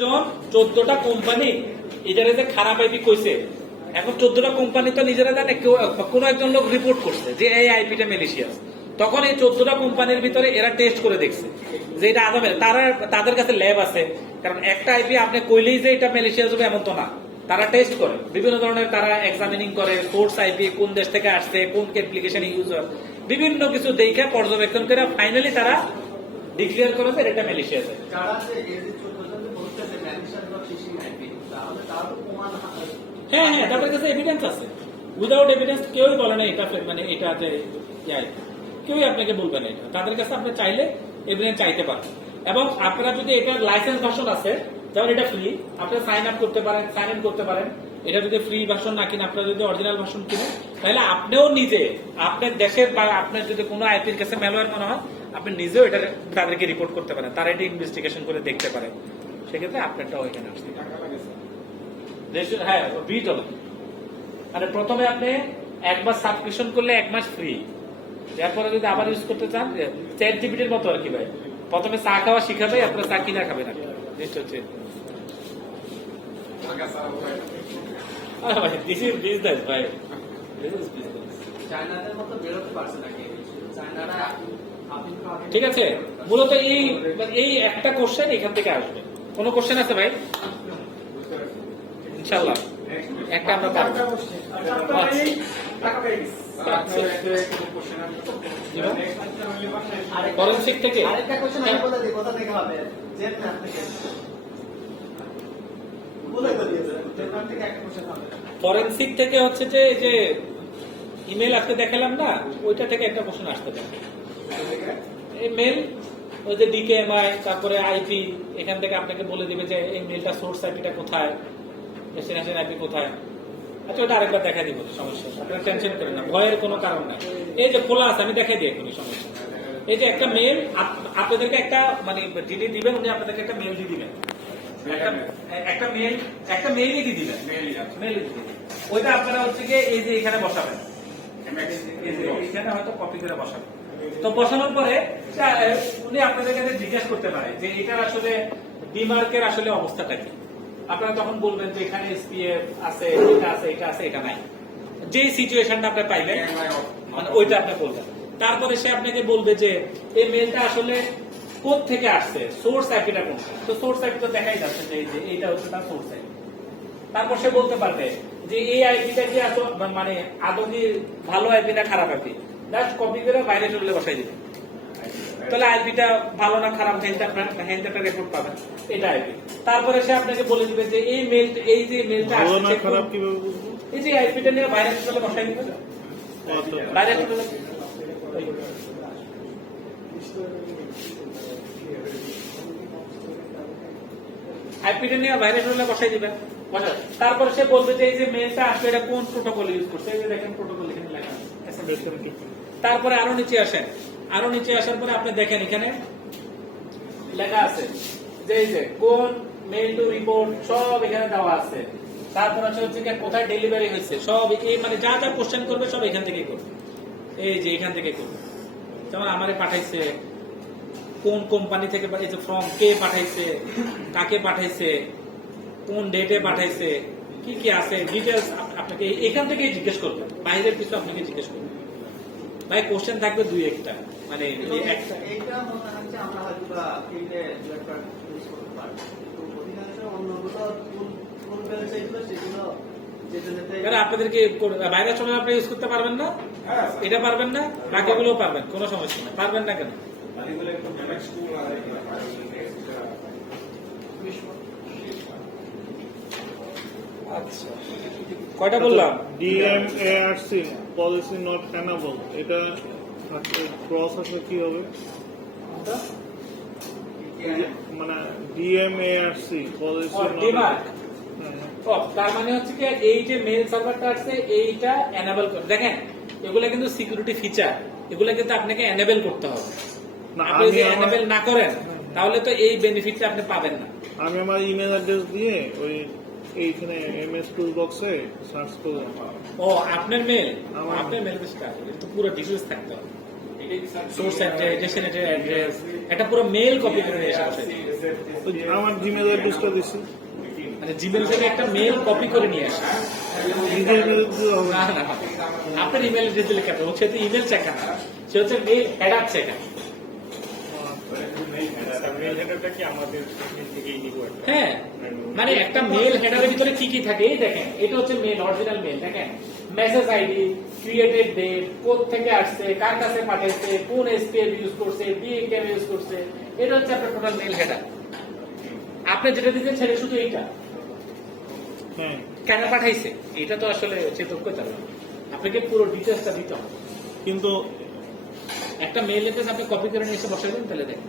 জন 14টা company এটারে যে খারাপ আইপি কইছে, এখন 14টা কোম্পানি তো নিজেরা জানে, কেউ কোনো একজন লোক রিপোর্ট করছে যে এই আইপিটা ম্যালিশিয়াস। তখন এই 14টা কোম্পানির ভিতরে এরা টেস্ট করে দেখছে যে এটা আদমে, তাদের কাছে ল্যাব আছে, কারণ একটা আইপি আপনি কইলেই যে এটা ম্যালিশিয়াস হবে এমন তো না। তারা টেস্ট করে, বিভিন্ন ধরনের তারা এক্সামিনিং করে, সোর্স আইপি কোন দেশ থেকে আসছে, কোন অ্যাপ্লিকেশন ইউজ হয়, বিভিন্ন কিছু দেখে পর্যবেক্ষণ করে ফাইনালি তারা ডিক্লেয়ার করে যে এটা ম্যালিশিয়াস। হ্যাঁ হ্যাঁ, তাদের কাছে এভিডেন্স আছে। উইদাউট এভিডেন্স কেউই বলে না এটা, মানে এটা যে কেউই আপনাকে বলবে না এটা। তাদের কাছে আপনি চাইলে এভিডেন্স চাইতে পারেন, এবং আপনারা যদি এটা লাইসেন্স ভার্সন আছে যেমন এটা ফ্রি, আপনারা সাইন আপ করতে পারেন, সাইন ইন করতে পারেন। এটা যদি ফ্রি ভার্সন না কিনে আপনারা যদি অরিজিনাল ভার্সন কিনেন, তাহলে আপনিও নিজে আপনার দেশের বা আপনার যদি কোনো আইপির কাছে ম্যালওয়্যার মনে হয়, আপনি নিজেও এটা তাদেরকে রিপোর্ট করতে পারেন, তারা এটা ইনভেস্টিগেশন করে দেখতে পারেন। সেক্ষেত্রে আপনারটাও এখানে আসতে হ্যাঁ বিট হবে। মানে প্রথমে আপনি একবার সাবস্ক্রিপশন করলে 1 মাস ফ্রি, এরপরে যদি আবার ইউজ করতে চান, চ্যাট জিপিটির মতো আর কি ভাই, প্রথমে চা খাওয়া শিখাবে, আপনার চা কিনা খাবেন আর হচ্ছে। দিস ইজ বিজনেস ভাই, ঠিক আছে। মূলত এই একটা কোশ্চেন এখান থেকে আসবে। কোন কোশ্চেন আছে ভাই? ইনশাআল্লাহ একটা আমরা পাবো। ফরেনসিক থেকে ফরেনসিক থেকে হচ্ছে যে ইমেল আপনি দেখালাম না, ওইটা থেকে একটা কোশ্চেন আসতে পারে। এই মেল ওই যে ডিকেএমআই, তারপরে আইপি, এখান থেকে আপনাকে বলে দিবে যে এই মেলটা সোর্স আইপিটা কোথায়, ডেস্টিনেশন আইপি কোথায়। আচ্ছা ওটা আরেকবার দেখা দিব, সমস্যা, আপনারা টেনশন করেন না, ভয়ের কোনো কারণ নাই। এই যে খোলা আছে, আমি দেখাই দিই কোনো সমস্যা। এই যে একটা মেল আপনাদেরকে একটা মানে যিনি দিবেন উনি আপনাদেরকে একটা মেল দিয়ে দিবেন, একটা মেইলই দিয়ে দিবেন, মেইল দিয়ে দিবেন। ওইটা আপনারা হচ্ছে গিয়ে এই যে এখানে বসাবেন, এখানে হয়তো কপি করে বসাবেন। তো বসানোর পরে উনি আপনাদের কাছে জিজ্ঞেস করতে পারে যে এটার আসলে ডিমার্কের আসলে অবস্থাটা কি। আপনারা তখন বলবেন যে এখানে এসপিএফ আছে, এটা আছে, এটা আছে, এটা নাই। যে সিচুয়েশনটা আপনি পাইলেন মানে ওইটা আপনি বলবেন। তারপরে সে আপনাকে বলবে যে এই মেলটা আসলে কোথ থেকে আসছে, সোর্স আইপিটা কোনটা। তো সোর্স আইপি তো দেখাই যাচ্ছে যে এইটা হচ্ছে তার সোর্স আইপি। তারপর সে বলতে পারবে যে এই আইপিটা কি এত মানে আদৌ কি ভালো আইপি না খারাপ আইপি, জাস্ট কপি করে বাইরে চলে বসাই দিবে। তাহলে আইপিটা ভালো না খারাপ হ্যান্ডটা রেকর্ড পাবেন, এটা আইপি। তারপরে সে আপনাকে বলে দিবে যে এই মেল, এই যে মেলটা আসছে খারাপ কিভাবে বুঝবো, এই যে আইপিটা নিয়ে বাইরে চলে বসাই দিবে, বাইরে চলে আইপিটা নিয়ে বাইরে চলে বসাই দিবে। তারপরে সে বলবে যে এই যে মেলটা আসলে এটা কোন প্রোটোকল ইউজ করছে, এই যে দেখেন প্রোটোকল এখানে লেখা আছে। তারপরে আরো নিচে আসেন, আরো নিচে আসার পরে আপনি দেখেন এখানে লেখা আছে যে এই যে কোন মেল টু রিপোর্ট সব এখানে দেওয়া আছে। তারপর হচ্ছে কোথায় ডেলিভারি হয়েছে সব, এই মানে যা যা কোশ্চেন করবে সব এখান থেকে করবে, এই যে এখান থেকে করবে। যেমন আমারে পাঠাইছে, কোন কোম্পানি থেকে পাঠাইছে, ফ্রম কে পাঠাইছে, কাকে পাঠাইছে, কোন ডেটে পাঠাইছে, কি কি আছে ডিটেলস আপনাকে এখান থেকে জিজ্ঞেস করবে, বাইরের কিছু আপনাকে জিজ্ঞেস করবে। ভাই কোশ্চেন থাকবে 2-1টা, মানে একটা এইটা মনে হচ্ছে আমরা হয়তো ফিল্ডে একটা ইউজ করতে পারি, কিন্তু অধিকাংশ অন্যগুলো কোন ওয়েবসাইটগুলো সেগুলো যেটা আপনাদেরকে বাইরের সময় আপনি ইউজ করতে পারবেন না, এটা পারবেন না, বাকিগুলোও পারবেন, কোনো সমস্যা না। পারবেন না কেন? আচ্ছা কয়টা বললাম? ডিএমএআরসি পলিসি নট অ্যানাবল, এটা ক্রস আসলে কি হবে? মানে ডিএমএআরসি পলিসি ডিমার্ক, তার মানে হচ্ছে কি এই যে মেল সার্ভারটা আছে এইটা এনাবল করে। দেখেন এগুলা কিন্তু সিকিউরিটি ফিচার, এগুলা কিন্তু আপনাকে এনেবল করতে হবে। আপনি যদি এনেবল না করেন তাহলে তো এই বেনিফিটটা আপনি পাবেন না। আমি আমার ইমেল অ্যাড্রেস দিয়ে ওই এইখানে এমএস টুল বক্সে সার্চ করব। ও আপনার মেল, আপনার মেল বেশি কাজ করে, তো পুরো ডিটেইলস থাকতে হবে। সোর্স অ্যাড্রেস, ডেস্টিনেশন অ্যাড্রেস, একটা পুরো মেল কপি করে নিয়ে আসে। আমার জিমেল অ্যাড্রেসটা দিচ্ছি, মানে জিমেল থেকে একটা মেল কপি করে নিয়ে আসে। নিজের email দিতে হবে না না, আপনার ইমেল অ্যাড্রেস দিলে কেন? সে তো ইমেল চেক না, সে হচ্ছে মেল হেডার চেক। হ্যাঁ, মানে একটা মেল হেডারের ভিতরে কি কি থাকে এই দেখেন, এটা হচ্ছে মেল, অরিজিনাল মেল। দেখেন মেসেজ আইডি, ক্রিয়েটেড ডেট, কোথা থেকে আসছে, কার কাছে পাঠাইছে, কোন এসপিএফ ইউজ করছে, বিএকেএম ইউজ করছে, এটা হচ্ছে আপনার টোটাল মেল হেডার। আপনি যেটা দিচ্ছেন সেটা শুধু এইটা হ্যাঁ। কেন পাঠাইছে, এটা তো আসলে চেতজ্ঞতা না, আপনাকে পুরো ডিটেলসটা দিতে হবে। কিন্তু একটা মেল অ্যাড্রেস আপনি কপি করে নিয়ে এসে বসাই দেন, তাহলে দেখেন।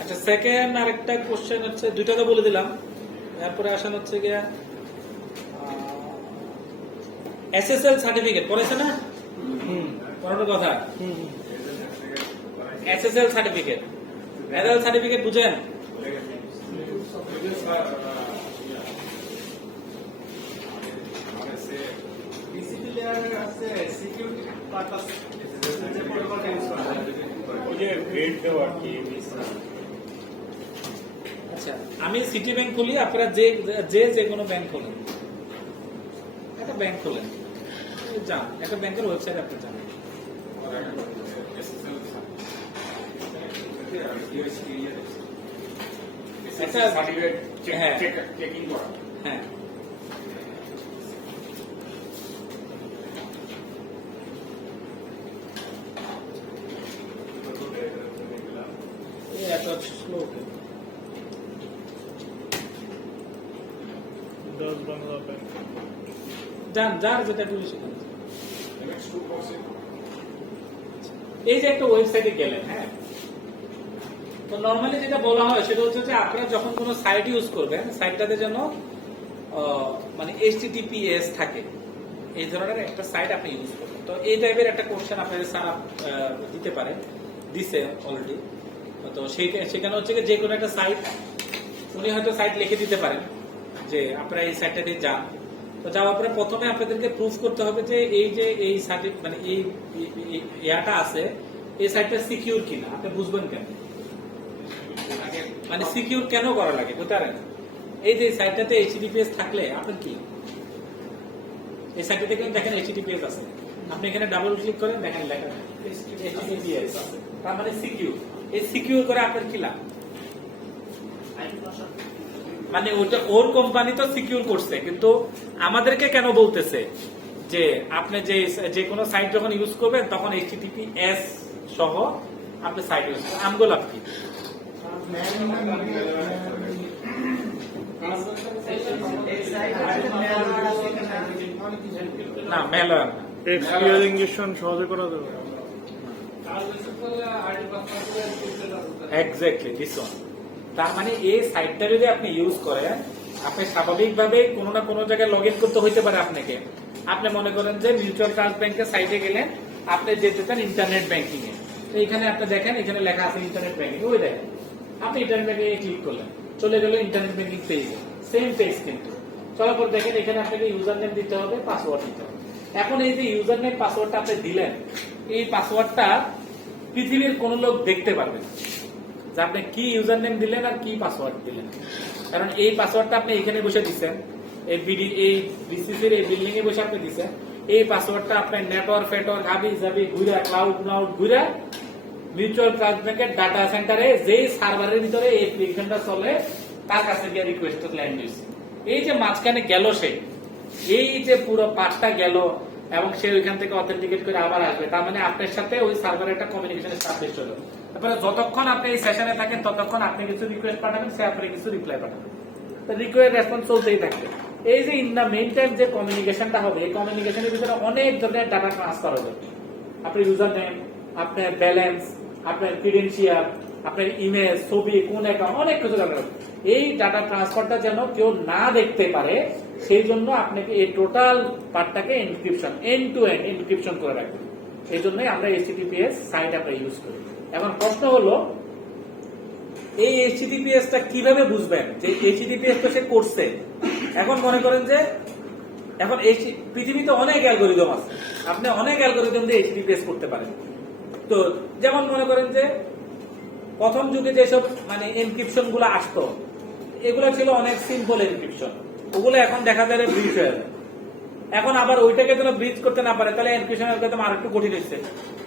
আচ্ছা, সেকেন্ড আরেকটা কোশ্চেন হচ্ছে, দুইটা তো বলে দিলাম, তারপরে আসেন হচ্ছে গিয়া এসএসএল সার্টিফিকেট পড়েছে না? পড়ানোর কথা। এসএসএল সার্টিফিকেট, এসএসএল সার্টিফিকেট বুঝেন? আচ্ছা, আমি সিটি ব্যাংক খুলি, আপনারা যে কোনো ব্যাংক খোলেন, একটা ব্যাংক খোলেন, যান একটা ব্যাংকের ওয়েবসাইট আপনি যান, হ্যাঁ, এত স্লো দাস বাংলা ব্যাংক যান, যার যেটা একটু বেশি খান। এই যে একটা ওয়েবসাইটে গেলেন, হ্যাঁ, তো নর্মালি যেটা বলা হয় সেটা হচ্ছে যে আপনারা যখন কোনো সাইট ইউজ করবেন, সাইটটাতে যেন মানে HTTPS থাকে, এই ধরনের একটা সাইট আপনি ইউজ করবেন। তো এই টাইপের একটা কোশ্চেন আপনাদের স্যার দিতে পারে, দিছে অলরেডি। তো সেখানে হচ্ছে যে কোনো একটা সাইট, উনি হয়তো সাইট লিখে দিতে পারেন যে আপনারা এই সাইটটাতে যান। তো যাওয়ার পরে প্রথমে আপনাদেরকে প্রুফ করতে হবে যে এই সার্টিফিকেট মানে এই ইয়াটা আছে, এই সাইটটা সিকিউর কিনা। আপনি বুঝবেন কেন, মানে সিকিউর কেন করা লাগে বুঝতে পারেন? এই যে সাইটটাতে HTTPS থাকলে আপনার কি, এই সাইটে দেখেন HTTPS আছে, আপনি এখানে ডাবল ক্লিক করেন, দেখেন লেখা HTTPS, তার মানে সিকিউর। এই সিকিউর করে আপনার কি লাভ? মানে ওটা ওর কোম্পানি তো সিকিউর করছে, কিন্তু আমাদেরকে কেন বলতেছে যে আপনি যে কোনো সাইট যখন ইউজ করবেন তখন HTTPS সহ আপনি সাইট ইউজ করবেন। আমগো লাভ কি? না, ম্যালওয়্যার না, এক্সপিআর ইনজেকশন সহজে করা যাবে। Exactly this one. তার মানে এই সাইটটা যদি আপনি ইউজ করেন, আপনি স্বাভাবিকভাবে কোনো না কোনো জায়গায় লগ ইন করতে হইতে পারে আপনাকে। আপনি মনে করেন যে মিউচুয়াল ট্রাস্ট ব্যাংকের সাইটে গেলেন, আপনি যেতে চান ইন্টারনেট ব্যাংকিং এ, তো এখানে আপনি দেখেন এখানে লেখা আছে ইন্টারনেট ব্যাংকিং, ওই দেখেন আপনি ইন্টারনেট ব্যাংকিং এ ক্লিক করলেন, চলে গেল ইন্টারনেট ব্যাংকিং পেজে, সেম পেজ কিন্তু। চলার পর দেখেন এখানে আপনাকে ইউজার নেম দিতে হবে, পাসওয়ার্ড দিতে হবে। এখন এই যে ইউজার নেম পাসওয়ার্ডটা আপনি দিলেন, এই পাসওয়ার্ডটা পৃথিবীর কোন লোক দেখতে পারবে না যে আপনি কি ইউজার নেম দিলেন আর কি পাসওয়ার্ড দিলেন, কারণ এই পাসওয়ার্ডটা আপনি এখানে বসে দিচ্ছেন, এই বিসিসির এই বিল্ডিং এ বসে আপনি দিচ্ছেন। এই পাসওয়ার্ডটা আপনার নেটওয়ার্ক ফেটওয়ার্ক হাবি যাবি ঘুরে ক্লাউড ঘুরে মিউচুয়াল ট্রাস্ট ব্যাংকের ডাটা সেন্টারে যেই সার্ভারের ভিতরে এই অ্যাপ্লিকেশনটা চলে তার কাছে গিয়ে রিকোয়েস্ট ল্যান্ড হয়েছে। এই যে মাঝখানে গেল সে, এই যে পুরো পার্টটা গেল এবং সে ওইখান থেকে অথেন্টিকেট করে আবার আসবে, তার মানে আপনার সাথে ওই সার্ভারের একটা কমিউনিকেশন এস্টাবলিশ হলো। তারপরে যতক্ষণ আপনি এই সেশনে থাকেন ততক্ষণ আপনি কিছু রিকোয়েস্ট পাঠাবেন, সে আপনাকে কিছু রিপ্লাই পাঠাবেন, তো রিকোয়েস্ট রেসপন্স চলতেই থাকবে। এই যে ইন দা মেইন টাইম যে কমিউনিকেশনটা হবে, এই কমিউনিকেশনের ভিতরে অনেক ধরনের ডাটা ট্রান্সফার হবে। আপনার ইউজার নেম, আপনার ব্যালেন্স, আপনার ক্রিডেন্সিয়াল, আপনার ইমেজ, ছবি, কোন অ্যাকাউন্ট, অনেক কিছু দরকার। এই ডাটা ট্রান্সফারটা যেন কেউ না দেখতে পারে, সেই জন্য আপনাকে এই টোটাল পার্টটাকে encryption, end to end encryption করে রাখবেন। এই জন্যই আমরা HTTPS সাইট আমরা ইউজ করি। এখন প্রশ্ন হলো, এই HTTPS টা কিভাবে বুঝবেন যে HTTPS তো সে করছে? এখন মনে করেন যে এখন এই পৃথিবীতে অনেক অ্যালগোরিদম আছে, আপনি অনেক অ্যালগোরিদম দিয়ে এইচটিপি পেস করতে পারেন। তো যেমন মনে করেন যে প্রথম যুগে যেসব মানে এনক্রিপশন গুলো আসতো, এগুলো ছিল অনেক সিম্পল এনক্রিপশন, ওগুলো এখন দেখা যায় ব্রিজ হয়ে যায়। এখন আবার ওইটাকে যেন ব্রিজ করতে না পারে, তাহলে এনক্রিপশন অ্যালগরিদম আর একটু কঠিন হচ্ছে।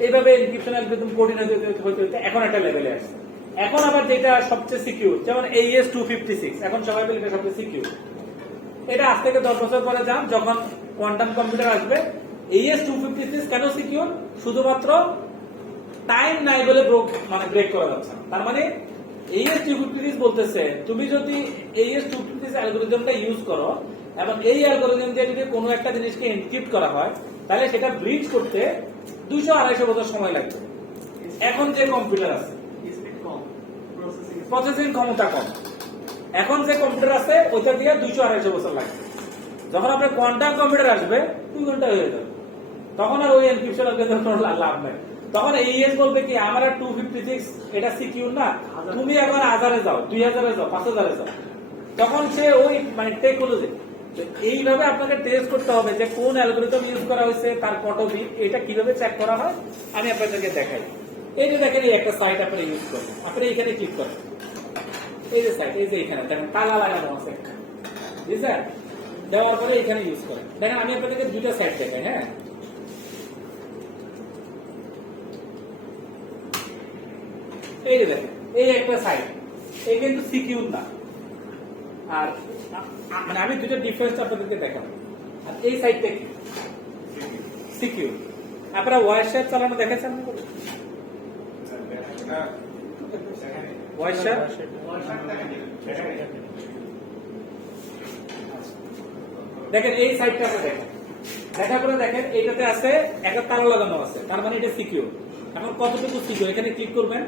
এইভাবে এনক্রিপশন অ্যালগরিদম কঠিন হতে হতে এখন একটা লেভেলে আসছে। এখন আবার যেটা সবচেয়ে সিকিউর, যেমন AES 256, এখন সবাই বলে এটা সবচেয়ে সিকিউর। এটা আজ থেকে 10 বছর পরে যান, যখন কোয়ান্টাম কম্পিউটার আসবে, AES 256 কেন সিকিউর? শুধুমাত্র টাইম নাই বলে মানে ব্রেক করা যাচ্ছে না। তার মানে AES 256 বলতেছে তুমি যদি AES 256 অ্যালগরিদমটা ইউজ করো এবং এই অ্যালগরিদম দিয়ে যদি কোনো একটা জিনিসকে এনক্রিপ্ট করা হয়, তাহলে সেটা ব্রিজ করতে 200-250 বছর সময় লাগবে। এখন যে কম্পিউটার আছে প্রসেসিং ক্ষমতা কম, এখন যে কম্পিউটার আছে ওইটা দিয়ে 200-250 বছর লাগবে। যখন আপনার কোয়ান্টাম কম্পিউটার আসবে 2 ঘন্টা হয়ে যাবে, তখন আর ওই এনক্রিপশন কোনো লাভ নাই। তখন AES বলবে কি আমার 256 এটা সিকিউর না, তুমি একবার 1000-এ যাও, 2000-এ যাও, 5000-এ যাও। তখন সে ওই মানে টেকনোলজি এইভাবে আপনাকে টেস্ট করতে হবে যে কোন অ্যালগরিদম ইউজ করা হয়েছে, তার কত বিট, এটা কিভাবে চেক করা হয় আমি আপনাদেরকে দেখাই। এই যে দেখেন এই একটা সাইট আপনারা ইউজ করেন, আপনি এখানে ক্লিক করেন, এই যে সাইট, এই যে এখানে দেখেন তালা লাগানো আছে, বুঝছেন? দেওয়ার পরে এখানে ইউজ করেন। দেখেন আমি আপনাদেরকে দুইটা সাইট দেখাই। হ্যাঁ, এই যে দেখেন এই একটা সাইট, এই কিন্তু সিকিউর না। আর মানে আমি দুটো ডিফারেন্স আপনাদেরকে দেখাবো। আর এই সাইটটা কি সিকিউর। আপনারা ওয়াইশার চালানো দেখেছেন? ওয়াইশার দেখেন এই সাইটটা আপনি দেখেন, দেখা করে দেখেন এইটাতে আছে একটা তালা লাগানো আছে, তার মানে এটা সিকিউর। এখন কতটুকু সিকিউর, এখানে ক্লিক করবেন,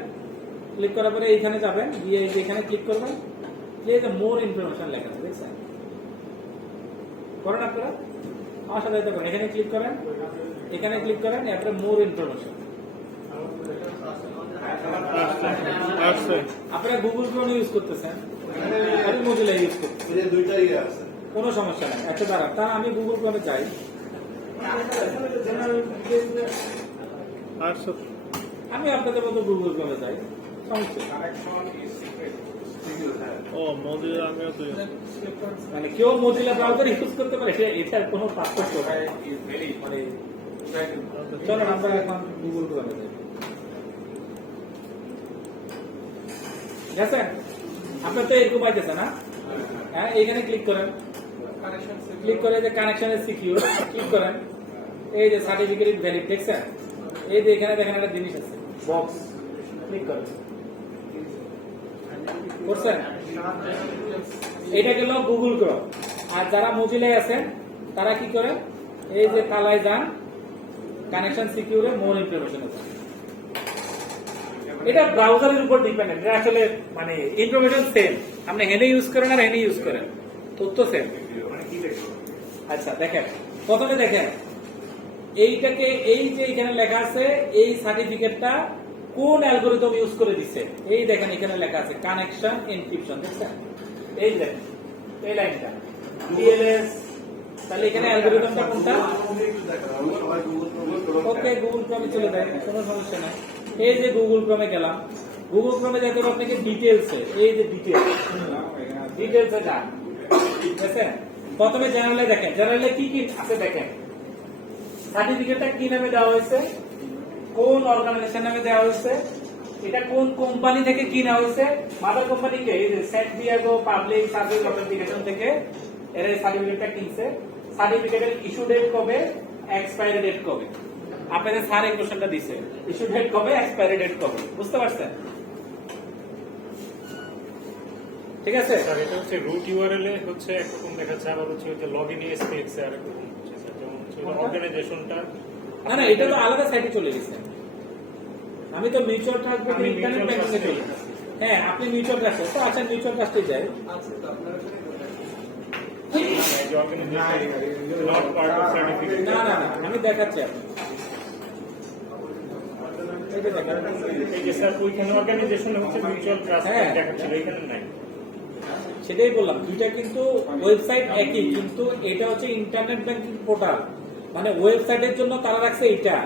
ক্লিক করার পরে এইখানে যাবেন, গিয়ে এখানে ক্লিক করবেন, যে মোর ইনফরমেশন লেখা আছে দেখছেন, করেন আপনারা আমার সাথে করেন। এখানে ক্লিক করেন, এখানে ক্লিক করেন, এরপরে মোর ইনফরমেশন। আপনারা গুগল ক্রোম ইউজ করতেছেন, আমি মোজিলা ইউজ করতেছি, কোনো সমস্যা নেই। একটা দাঁড়ান, তা আমি গুগল ক্রোমে যাই, আমি আপনাদের মতো গুগল ক্রোমে যাই, মানে কেউ মজিলা ব্রাউজার ইউজ করতে পারে, এটার কোনো পার্থক্য মানে চলেন আমরা এখন গুগল ক্রোমে যাই। দেখেন আপনার তো এরকম পাইতেছে না? হ্যাঁ, এইখানে ক্লিক করেন, ক্লিক করে যে কানেকশনের সিকিউর ক্লিক করেন, এই যে সার্টিফিকেট ভ্যালিড দেখছেন, এই যে এখানে দেখেন একটা জিনিস আছে বক্স, ক্লিক করেন, করছেন? এটা গেল গুগল ক্রোম। আর যারা মোজিলায় আছেন তারা কি করে, এই যে তালায় যান, কানেকশন সিকিউরে মোর ইনফরমেশন আছে। এটা ব্রাউজারের উপর ডিপেন্ডেন্ট, এটা আসলে মানে ইনফরমেশন সেম, আপনি হেনে ইউজ করেন আর হেনে ইউজ করেন, তথ্য সেম। আচ্ছা দেখেন, প্রথমে দেখেন এইটাকে, এই যে এখানে লেখা আছে এই সার্টিফিকেটটা কোন অ্যালগরিদম ইউজ করে দিছে, এই দেখেন এখানে লেখা আছে কানেকশন এনক্রিপশন, দেখছেন? এই দেখেন এই লাইনটা TLS, তাহলে এখানে অ্যালগরিদমটা কোনটা? ওকে, গুগল ক্রোমে চলে যায়, কোনো সমস্যা নাই। এই যে গুগল ক্রোমে গেলাম, গুগল ক্রোমে যেতে হবে আপনাকে ডিটেলসে, এই যে ডিটেলসে যান, ঠিক আছে? প্রথমে জেনারেলে দেখেন, জেনারেলে কি কি আছে দেখেন, সার্টিফিকেটটা কি নামে দেওয়া হয়েছে, কোন অর্গানাইজেশন নামে দেওয়া হয়েছে, এটা কোন কোম্পানি থেকে কিনা হয়েছে, মাদার কোম্পানিকে এই যে set Diego public service authentication থেকে এর এই সার্টিফিকেটটা কিনছে, সার্টিফিকেটের ইস্যু ডেট কবে, এক্সপায়ারি ডেট কবে, আপনাদের স্যার এই কোশ্চেনটা দিছে, ইস্যু ডেট কবে, এক্সপায়ারি ডেট কবে, বুঝতে পারছেন? ঠিক আছে স্যার, এটা হচ্ছে রুট ইউআরএল এ হচ্ছে একরকম দেখাচ্ছে, আবার হচ্ছে লগইন এসপিএক্স এ আরেকরকম হচ্ছে স্যার, যেমন হচ্ছে অর্গানাইজেশনটা। না না, এটা তো আলাদা সাইটে চলে গেছে। আমি তো মিউচুয়াল ট্রাস্ট থেকে ইন্টারনেট ব্যাংকিং এ চলে গেছি। হ্যাঁ, আপনি মিউচুয়াল ট্রাস্ট, তো আচ্ছা মিউচুয়াল ট্রাস্টে যাই। না না না, আমি দেখাচ্ছি আপনি এই যে স্যার ওইখানে অর্গানাইজেশন হচ্ছে মিউচুয়াল ট্রাস্ট হ্যাঁ। দেখাচ্ছিল, এখানে নাই। সেটাই বললাম, দুইটা কিন্তু ওয়েবসাইট একই, কিন্তু এটা হচ্ছে ইন্টারনেট ব্যাংকিং পোর্টাল, মানে ওয়েবসাইটের জন্য তারা রাখছে এটা।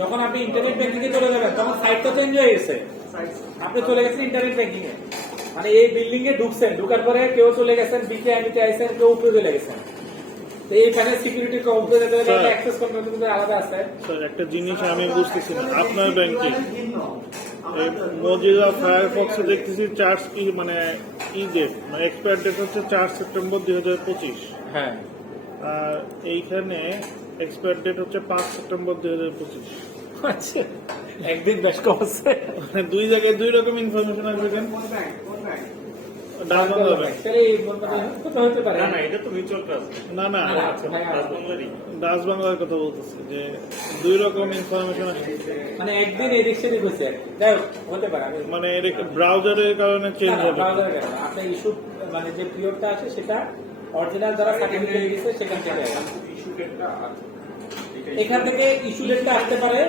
যখন আপনি ইন্টারনেট ব্যাংকিং এ চলে যাবেন তখন সাইটটা চেঞ্জ হয়ে গেছে, আপনি চলে গেছেন ইন্টারনেট ব্যাংকিং এ, মানে এই বিল্ডিং এ ঢুকছেন, ঢুকার পরে কেউ চলে গেছেন বিকেআইডিতে আইছেন, কেউ উপরে চলে গেছেন। তো এইখানে সিকিউরিটি অ্যাক্সেস কন্ট্রোল কিন্তু আলাদা আছে। স্যার একটা জিনিস আমি বুঝতেছি না, আপনার ব্যাংকে মজিলা ফায়ারফক্সে দেখতেছি চার্জ কি মানে কি ডেট, মানে এক্সপায়ার ডেট হচ্ছে 4 সেপ্টেম্বর 2025, হ্যাঁ, আর এইখানে এক্সপায়ার ডেট হচ্ছে 5 সেপ্টেম্বর 2025। আচ্ছা, একদিন বেশ কম আছে। মানে দুই জায়গায় দুই রকম ইনফরমেশন আসবে কেন? ডাসবাংলা ব্যাংক তাহলে এই বলতে হতে পারে না না, এটা তো মিউচুয়াল ট্রাস্ট। না না, আচ্ছা, রাজবাংলারই। ডাসবাংলার কথা বলতেছি যে দুই রকম ইনফরমেশন আসবে, মানে একদিন এদিক সেদিক হচ্ছে, যাই হোক, হতে পারে। মানে ব্রাউজারের কারণে চেঞ্জ হবে। আপনার ইস্যু মানে যে পিরিয়ডটা আছে সেটা অরিজিনাল যারা সার্টিফিকেট দিয়েছে সেখান থেকে আসে। এখান থেকে ইস্যু ডেটটা আসতে পারে,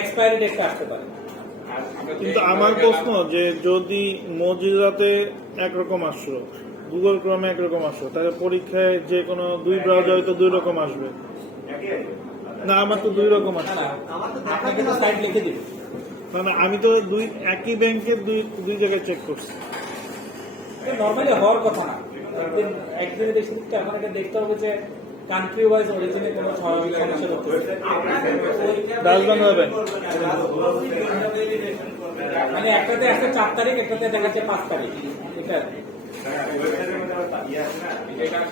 এক্সপায়ারি ডেটটা আসতে পারে। কিন্তু আমার প্রশ্ন যে যদি মজিলাতে একরকম আসলো, গুগল ক্রমে একরকম আসলো, তাহলে পরীক্ষায় যে কোনো দুই ব্রাউজারে তো দুই রকম আসবে না? আমার তো দুই রকম না আসছে। না, আপনাকে তো সাইট লিখে দিবে। না না, আমি তো দুই একই ব্যাংকের দুই জায়গায় চেক করছি। নর্মালি হওয়ার কথা না, একদিনে দেখছি। এখন এটা দেখতে হবে যে কান্ট্রি ওয়াইজ অরিজিনে কোনো স্বাভাবিক সমস্যা হচ্ছে। ডাসবাংলা ব্যাংক মানে একটাতে আছে 4 তারিখ, একটাতে দেখাচ্ছে 5 তারিখ। এটা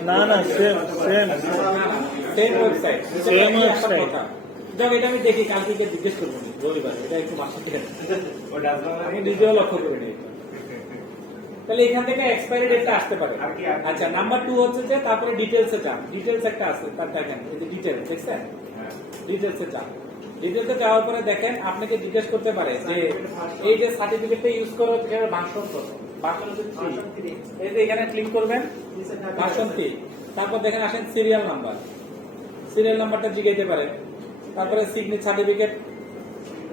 না না, same same same website, Same website. যাক, এটা আমি দেখি, কালকে জিজ্ঞেস করবো রবিবার, এটা একটু মাসে আমি নিজেও লক্ষ্য করে নিই। তাহলে এখান থেকে এক্সপায়ারি ডেটটা আসতে পারে। আচ্ছা, নাম্বার 2 হচ্ছে যে তারপরে ডিটেলসে যান। ডিটেলস একটা আছে, তার দেখেন এই যে ডিটেলস দেখছেন, ডিটেলসে যান। ডিটেলসে যাওয়ার পরে দেখেন আপনাকে জিজ্ঞেস করতে পারে যে এই যে সার্টিফিকেটটা ইউজ করো সেখানে ভার্সন কত, ভার্সন হচ্ছে 3। এই যে এখানে ক্লিক করবেন ভার্সন 3, তারপর দেখেন আসেন সিরিয়াল নাম্বার, সিরিয়াল নাম্বারটা জিজ্ঞাইতে পারে। তারপরে সিগনেচার সার্টিফিকেট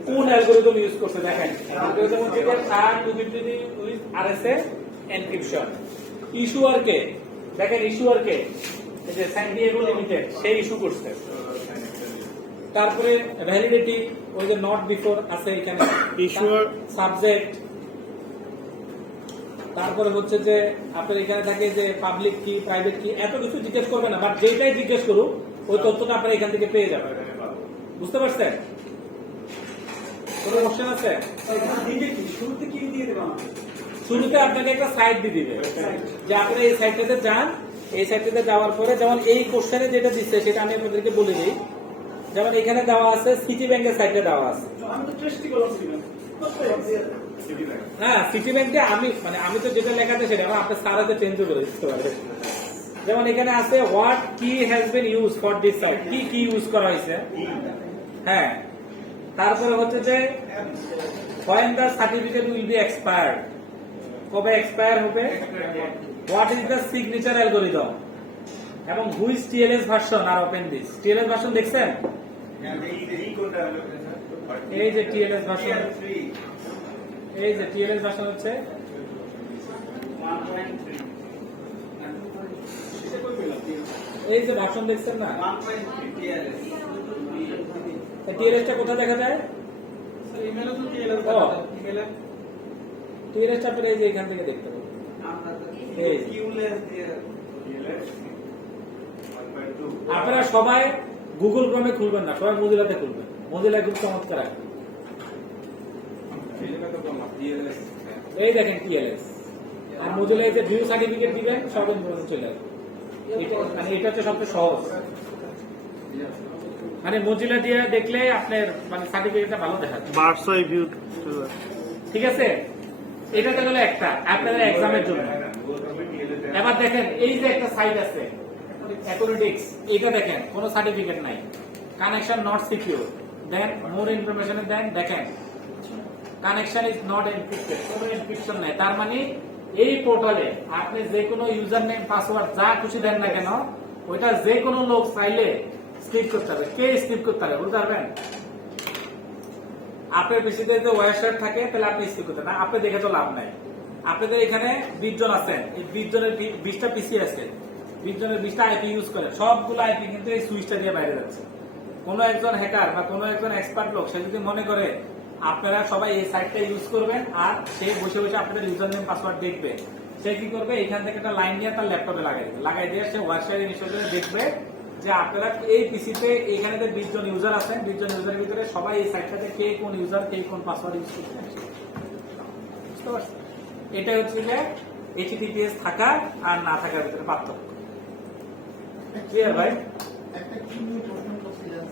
কোন অ্যালগরিদম ইউজ করছে দেখেন, অ্যালগরিদম হচ্ছে SHA-253 উইথ RSA এনক্রিপশন। ইস্যুয়ার কে দেখেন, ইস্যুয়ার কে এই যে স্যান ডিয়েগো লিমিটেড, সেই ইস্যু করছে। তারপরে ভ্যালিডিটি ওই যে নট বিফোর আছে এখানে, Issuer সাবজেক্ট। তারপরে হচ্ছে যে আপনার এখানে থাকে যে পাবলিক কি প্রাইভেট কি, এত কিছু জিজ্ঞেস করবে না, বাট যেটাই জিজ্ঞেস করুক ওই তথ্যটা আপনারা এখান থেকে পেয়ে যাবেন। বুঝতে পারছেন? কোনো কোশ্চেন আছে? শুরুতে আপনাকে একটা সাইট দিয়ে দিবে যে আপনারা এই সাইটটাতে যান। এই সাইটটাতে যাওয়ার পরে যেমন এই কোশ্চেনে যেটা দিচ্ছে সেটা আমি আপনাদেরকে বলে দিই। যেমন এখানে দেওয়া আছে সিটি ব্যাংকের সাইটে দেওয়া আছে। হ্যাঁ, সিটি ব্যাংকে আমি তো যেটা লেখাতে সেটা আপনার সারাতে চেঞ্জ করে দিতে পারবে। যেমন এখানে আছে হোয়াট কি has been used for this site, কি কি ইউজ করা হয়েছে। হ্যাঁ, তারপরে হচ্ছে যে when the certificate will be expired, কবে এক্সপায়ার হবে, what is the signature algorithm, এবং which TLS version are open this. TLS version দেখছেন, এই যে TLS ভার্সন, এই যে TLS ভার্সন হচ্ছে এই যে ভার্সন দেখছেন না, TLS টা কোথায় দেখা যায়? TLS টা আপনারা এই যে এখান থেকে দেখতে পাবেন। আপনারা সবাই গুগল ক্রমে খুলবেন না, সবাই মজিলাতে খুলবেন। মজিলা খুব চমৎকার। এই দেখেন TLS, আর মজিলা এই যে ভিউ সার্টিফিকেট দিবেন সব ইনফরমেশন চলে আসবে। এটা হচ্ছে সবচেয়ে সহজ। মানে মজিলা দিয়ে দেখলে আপনার মানে সার্টিফিকেটটা ভালো দেখা যায়। বার্সাই ভিউ, ঠিক আছে, এটা তো গেল একটা আপনাদের এক্সামের জন্য। এবার দেখেন এই যে একটা সাইট আছে অ্যাকোরেটিক্স, এটা দেখেন কোনো সার্টিফিকেট নাই, connection not secure, then more information দেন, দেখেন কানেকশন ইজ নট এনক্রিপ্টেড, কোনো এনক্রিপশন নাই। তার মানে এই পোর্টালে আপনি যে কোনো ইউজার নেম পাসওয়ার্ড যা খুশি দেন না কেন, ওইটা যে কোনো লোক চাইলে স্কিপ করতে হবে। কে স্কিপ করতে হবে বলতে পারবেন? আপনার পিসিতে যে ওয়ারশেয়ার থাকে তাহলে আপনি স্কিপ করতে না, আপনি দেখে তো লাভ নাই। আপনাদের এখানে 20 জন আছেন, এই 20 জনের 20টা পিসি আছে, 20 জনের 20টা আইপি ইউজ করে, সবগুলো আইপি কিন্তু এই সুইচটা দিয়ে বাইরে যাচ্ছে। কোন একজন হ্যাকার বা কোন একজন এক্সপার্ট লোক সে যদি মনে করে আপনারা সবাই এই সাইটটা ইউজ করবেন আর সে বসে বসে আপনাদের ইউজার নেম পাসওয়ার্ড দেখবে, সে কি করবে এখান থেকে একটা লাইন নিয়ে তার ল্যাপটপে লাগাই দিয়ে সে ওয়েবসাইট ইনস্টল করে দেখবে যে আপনারা এই পিসিতে এখানে যে 20 জন ইউজার আছেন, 20 জন ইউজারের ভিতরে সবাই এই সাইটটাতে কে কোন ইউজার কে কোন পাসওয়ার্ড ইউজ করছে। বুঝতে পারছেন? এটা হচ্ছে যে HTTPS থাকা আর না থাকার ভিতরে পার্থক্য। ক্লিয়ার ভাই? একটা কি নিয়ে প্রশ্ন করছিলেন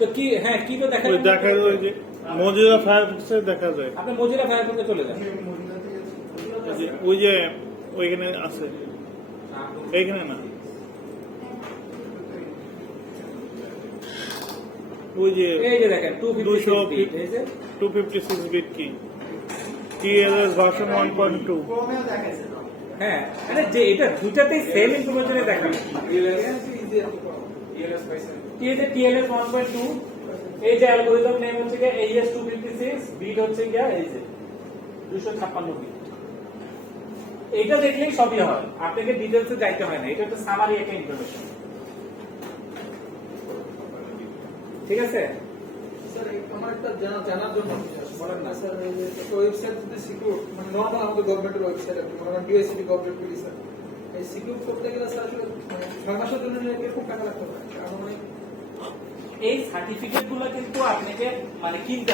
তো কি, হ্যাঁ কি তো দেখা ওই দেখা যায় যে মজিলা ফায়ারফক্সে দেখা যায় আপনি মজিলা ফায়ারফক্সে চলে যান। এই যে ওই যে ওইখানে আছে, এইখানে না, ওই যে এই যে দেখেন 256 বিট, এই যে 256 বিট কি TLS ভার্সন 1.2। ক্রমেও দেখাইছে তো হ্যাঁ মানে যে এটা দুটাতেই সেম ইনফরমেশনে দেখাবে। TLS 1.2, এই যে অ্যালগরিদম নেম হচ্ছে কি AES 256, বিট হচ্ছে কি এই যে 256 বিট। এইটা দেখলেই সবই হয়, আপনাকে ডিটেইলসে যাইতে হয় না, এটা একটা সামারি একটা ইনফরমেশন। ঠিক আছে? স্যার আমার একটা জানার জন্য বলেন না স্যার, এই যে একটা ওয়েবসাইট যদি সিকিউর মানে নর্মাল আমাদের গভর্নমেন্টের ওয়েবসাইট আছে, মানে ডিএসপি গভর্নমেন্ট পুলিশ স্যার, এই সিকিউর করতে গেলে স্যার আসলে 6 মাসের জন্য নিয়ে খুব টাকা লাগতে পারে, কারণ এই সার্টিফিকেট গুলো কিন্তু আপনাকে মানে কিনতে